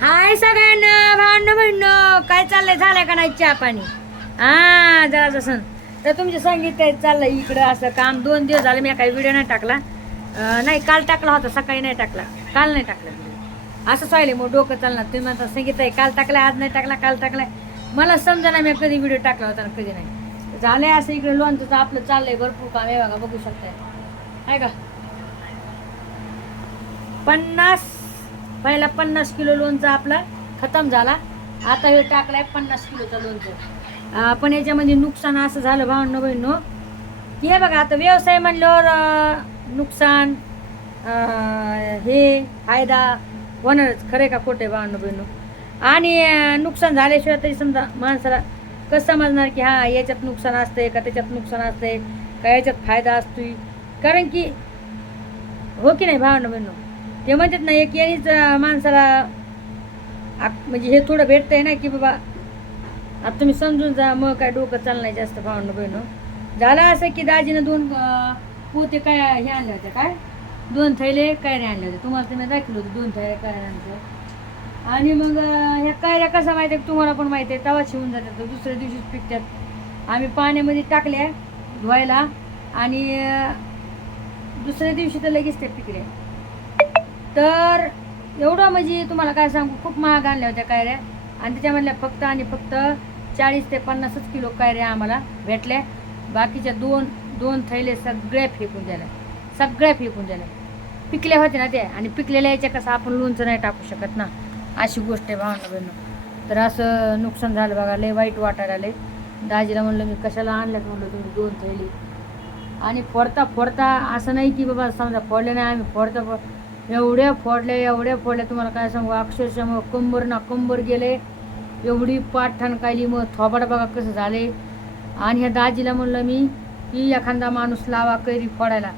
हाय सगळ्यांना भांडण बहिण काय चाललंय? झालंय का नाही चहा पाणी? हा जरा जसं. तर तुमचे सांगितलंय चाललंय इकडं असं काम. दोन दिवस झाले मी काही व्हिडिओ नाही टाकला. नाही काल टाकला होता सकाळी नाही टाकला. काल नाही टाकला. असं असंच व्हायले मग डोकं चालणार. तुम्ही म्हणता सांगितलंय काल टाकलाय आज नाही टाकला काल टाकलाय. मला समजा ना मी कधी व्हिडिओ टाकला होता ना कधी नाही. झालंय असं इकडे लोणचं आपलं चाललंय भरपूर काम. आहे बघा बघू शकताय. आहे का? पन्नास पहिला पन्नास किलो लोणचा आपला खतम झाला. आता हे टाकलं आहे पन्नास किलोचं लोणचं. पण याच्यामध्ये नुकसान असं झालं भावांनो बहिणो की हे बघा आता व्यवसाय म्हणल्यावर नुकसान हे फायदा होणारच. खरे का खोटे भावांनो बहिणो आणि नुकसान झाल्याशिवाय तरी समजा माणसाला कसं समजणार की हां याच्यात नुकसान असतंय का त्याच्यात नुकसान असतंय? का याच्यात फायदा असतोय? कारण की हो की नाही भावना बहिणो ते म्हणतात ना एक यानेच माणसाला म्हणजे हे थोडं भेटतंय ना की बाबा आता तुम्ही समजून जा मग काय डोकं चाललं नाही जास्त भावनं बहिणं. झालं असं की दाजीनं दोन पोते काय हे आणले होते काय? दोन थैले कायरे आणले होते. तुम्हाला तर मी दाखवलं होतं दोन थैले काय आणले आणि मग ह्या कायऱ्या कसा माहिती आहे तुम्हाला पण माहिती आहे तवा शिवून जातात तर दुसऱ्या दिवशीच पिकतात. आम्ही पाण्यामध्ये टाकल्या धुवायला आणि दुसऱ्या दिवशी तर लगेच ते पिकले. तर एवढं म्हणजे तुम्हाला काय सांगू खूप महाग आणल्या होत्या कायऱ्या आणि त्याच्यामधल्या फक्त आणि फक्त चाळीस ते पन्नासच किलो कायऱ्या आम्हाला भेटल्या. बाकीच्या दोन दोन थैले सगळ्या फेकून दिल्या सगळ्या फेकून दिल्या पिकल्या होत्या ना त्या. आणि पिकलेल्या याच्या कसं आपण लोणचं नाही टाकू शकत ना. अशी गोष्ट आहे भावना बहिणं. तर असं नुकसान झालं बघा लय वाईट वाटायला लय दाजीला म्हणलं मी कशाला आणल्यात म्हणलं तुम्ही दोन थैली. आणि फोडता फोडता असं नाही की बाबा समजा फोडले नाही आम्ही फोडता फोड एवढ्या फोडल्या एवढ्या फोडल्या. तुम्हाला काय सांगू? अक्षरशः मग कंबर ना कंबर गेले. एवढी पाठ ठणकायली मग. थोबाड बघा कसं झाले. आणि ह्या दाजीला म्हणलं मी की एखादा माणूस लावा कैरी फोडायला.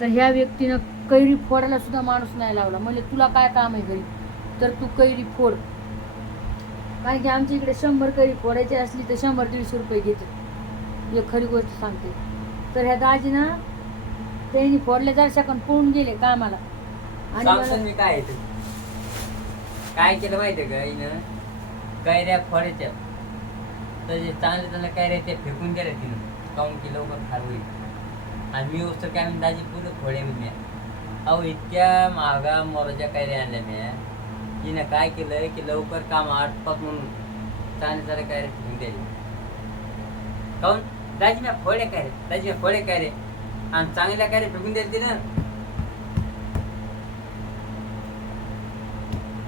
तर ह्या व्यक्तीनं कैरी फोडायला सुद्धा माणूस नाही लावला. म्हणजे तुला काय काम आहे घरी? तर तू कैरी फोड. कारण की आमच्या इकडे शंभर कैरी फोडायची असली तर शंभर दीडशे रुपये घेते हे खरी गोष्ट सांगते. तर ह्या दाजीनं त्यांनी फोडल्या जर शकन फोडून गेले कामाला. आणि मला मी काय आहे ते. काय केलं माहितीये का हिनं? कैऱ्या फळायच्या तर जे चांगले चांगल्या कैऱ्या त्या फेकून दिल्या तिनं. काऊन की लवकर खार होईल. आणि मी वस्तू काय म्हणून दाजी पुरं फोडे मी अहो इतक्या महागा मोराच्या कैऱ्या आणल्या मी तिनं काय केलं की लवकर काम आटपात म्हणून चांगले चांगले कैऱ्या फेकून दिले. काऊन दाजी मी फोडे काय दाजी मी फोडे काय रे आणि चांगल्या काय फेकून द्यायला तिनं.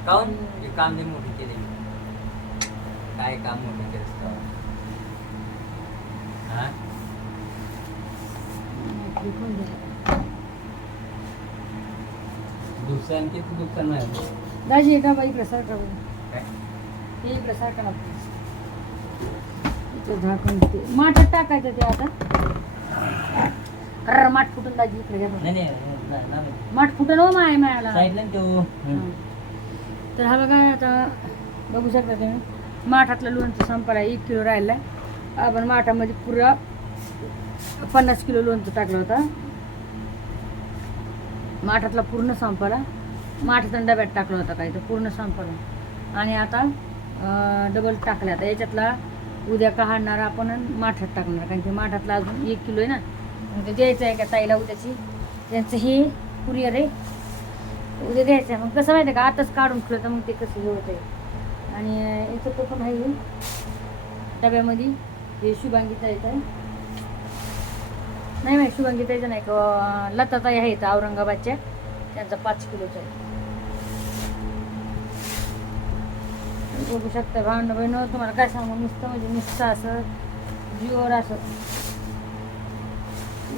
काऊन हे काम लई मोठे केले काय काम मोठे केलं हा. नुकसान किती नुकसान नाही दाजी एका बाई सारखा बघ. काय हे ना please. इथं झाकण ते माठात टाकायचं ते आता अरे माठ फुटून दाजी इकडे घ्या. नाही नाही, नाही नाही. माठ फुटून हो माय मायाला साईडला ना तो. तर हा बघा आता बघू शकता तुम्ही माठातलं लोणचं संपायला एक किलो राहिला. आपण माठामध्ये पुरा पन्नास किलो लोणचं टाकलं होतं. माठातला पूर्ण संपाला. माठातून डब्यात टाकलं होतं काही तर पूर्ण संपला. आणि आता डबल टाकलं. आता याच्यातला उद्या काढणार आपण माठात टाकणार. कारण की माठातला अजून एक किलो आहे ना. मग द्यायचं आहे का ताईला उद्याची? त्यांचं हे कुरिअर आहे. म्हणजे उद्या द्यायचं आहे. मग कसं माहिती आहे का? आताच काढून ठेवलं तर मग ते कसं हे होतं आहे आणि याचं तो पण आहे. डब्यामध्ये हे शुभांगीता येतं आहे नाही माहिती शुभांगीता ताईचं नाही. का लताताई आहेत औरंगाबादच्या. त्यांचा पाच किलोचा आहे. बघू शकता भावंड बहिण. तुम्हाला काय सांगू? नुसतं म्हणजे नुसतं असं जीवर असं.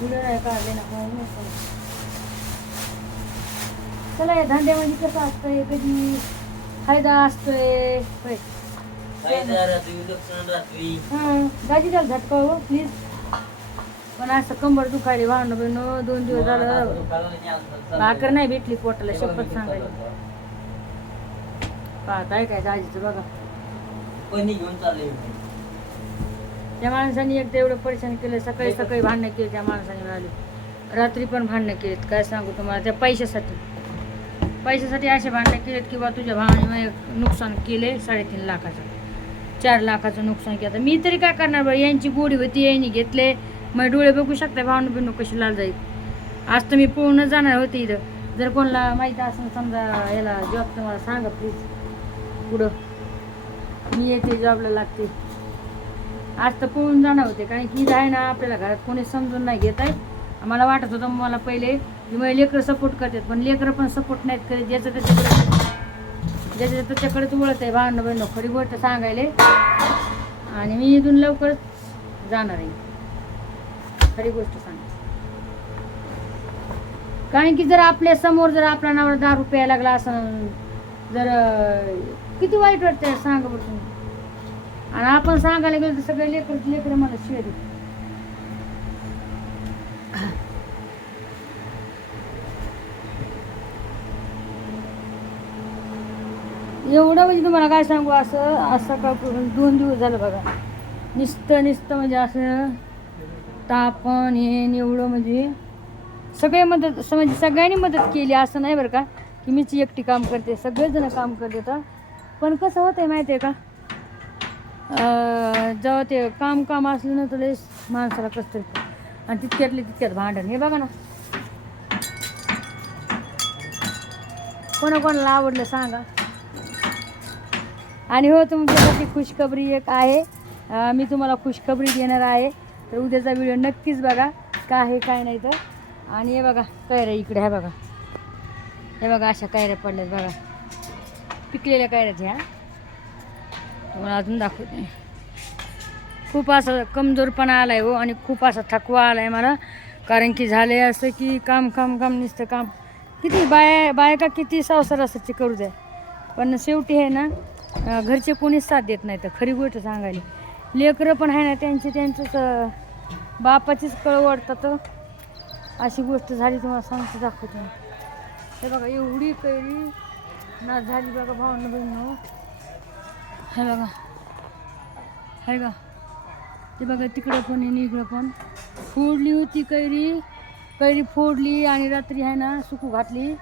उलर आहे काढले ना नुसतं. चला या धंद्यामध्ये कसं असतंय? कधी फायदा असतोय? होय. फायदा रात्री नुकसान रात्री. हां दाजी त्याला झटका हो प्लीज पण असं कंबर दुखायली भांडण बहिण दोन दिवस झालं. भाकर नाही भेटली पोटाला शपथ सांगायची पाहताय काय दाजीचं बघा. कोणी घेऊन चालले त्या माणसाने एकदा एवढं परेशान केलं सकाळी सकाळी भांडणं केली त्या माणसाने मिळाली रात्री पण भांडणं केलीत काय सांगू तुम्हाला त्या पैशासाठी. पैशासाठी असे भांडणं केलेत किंवा तुझ्या भावाने नुकसान केले साडेतीन लाखाचं. चार लाखाचं नुकसान केलं. मी तरी काय करणार बरं? यांची गोडी होती यांनी घेतले. मग डोळे बघू शकता भावनं बिनू कशी लाल जाईल. आज तर मी पूर्ण जाणार होते इथं. जर कोणाला माहीत असेल समजा याला जॉब तर मला सांगा प्लीज पुढं. मी येते जॉबला लागते. आज तर पळून जाणार होते. कारण की आहे ना आपल्याला घरात कोणी समजून नाही घेत आहे. मला वाटत होतं मला पहिले की लेकरं सपोर्ट करतात. पण लेकरं पण सपोर्ट नाहीत कधी ज्याचं त्याच्याकडे ज्याच्या त्याच्याकडेच वळत आहे. भावना बहिणं खरी गोष्ट सांगायले. आणि मी इथून लवकरच जाणार आहे. खरी गोष्ट सांग कारण की जर आपल्यासमोर जर आपला नावर दारू प्यायला लागला असं जर किती वाईट वाटतं सांगा बरं तुम्ही. आणि आपण सांगायला गेलो तर सगळे लेकर लेकरं मला शिवाय देतात. एवढं म्हणजे तुम्हाला काय सांगू असं असं का दोन दिवस झालं बघा. नुसतं नुसतं म्हणजे असं तापण हे एवढं म्हणजे सगळे मदत म्हणजे सगळ्यांनी मदत केली असं नाही बरं का? की मीच एकटी काम करते सगळेजण काम करते तर पण कसं होतं आहे माहिती आहे का जेव्हा ते काम काम असलं ना तर माणसाला कसं तरी आणि तितक्यातले तितक्यात भांडण. हे बघा ना. कोणाकोणाला आवडलं सांगा. आणि हो तुमच्यासाठी खुशखबरी एक आहे. मी तुम्हाला खुशखबरी देणार आहे. तर उद्याचा व्हिडिओ नक्कीच बघा काय आहे काय नाही तर. आणि हे बघा कैऱ्या इकडे आहे बघा. हे बघा अशा कैऱ्या पडल्यात बघा. पिकलेल्या कैऱ्यात ह्या. तुम्हाला अजून दाखवते. खूप असं कमजोरपणा आला आहे हो आणि खूप असा थकवा आला आहे मला. कारण की झाले असं की काम काम काम नुसतं काम. किती बाया बायका किती संसारासाठी करू द्या. पण शेवटी आहे ना घरचे कोणीच साथ देत नाही तर खरी गोष्ट सांगायला. लेकरं पण आहे ना त्यांचे त्यांचंच बापाचीच कळ अशी गोष्ट झाली तुम्हाला सांगते दाखवतो. हे बघा एवढी कैरी ना झाली बघा भावनं बहिण हो. हे. बघा. हे का ते बघा तिकडं पण आणि इकडं पण. फोडली होती कैरी. कैरी फोडली आणि रात्री आहे ना सुकू घातली.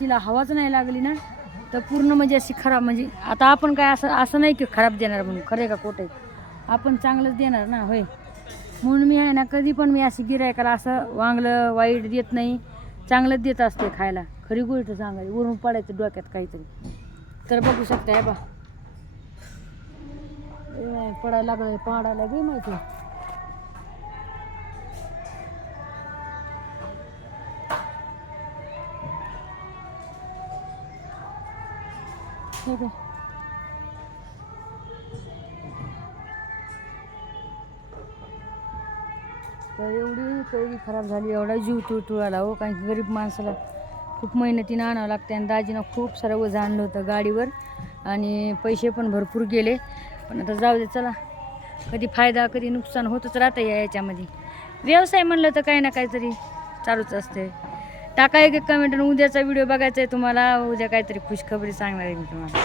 तिला हवाच नाही लागली ना. तर पूर्ण म्हणजे अशी खराब म्हणजे आता आपण काय असं असं नाही की खराब देणार म्हणून. खरे का खोटे आपण चांगलंच देणार ना होय. म्हणून मी आहे ना कधी पण मी अशी गिरायकाला असं वांगलं वाईट देत नाही. चांगलंच देत असते खायला. खरी गोष्ट सांगायची वरून पडायचं डोक्यात काहीतरी. तर बघू शकता हे बा पडायला लागलं पाडायला बी माहिती ठीक आहे तर एवढी कैरी खराब झाली एवढा जीव तुळतुळाला हो. कारण की गरीब माणसाला खूप मेहनतीनं आणावं लागते आणि दाजीनं खूप सारं वजन आणलं होतं गाडीवर आणि पैसे पण भरपूर गेले. पण आता जाऊ दे चला. कधी फायदा कधी नुकसान होतच राहतं या याच्यामध्ये. व्यवसाय म्हणलं तर काही ना काहीतरी चालूच असते टाका एक एक कमेंट उद्याचा व्हिडिओ बघायचा आहे तुम्हाला. उद्या काहीतरी खुशखबरी सांगणार आहे मी तुम्हाला.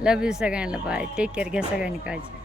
लव यू सगळ्यांना. बाय टेक केअर घ्या सगळ्यांनी काळजी.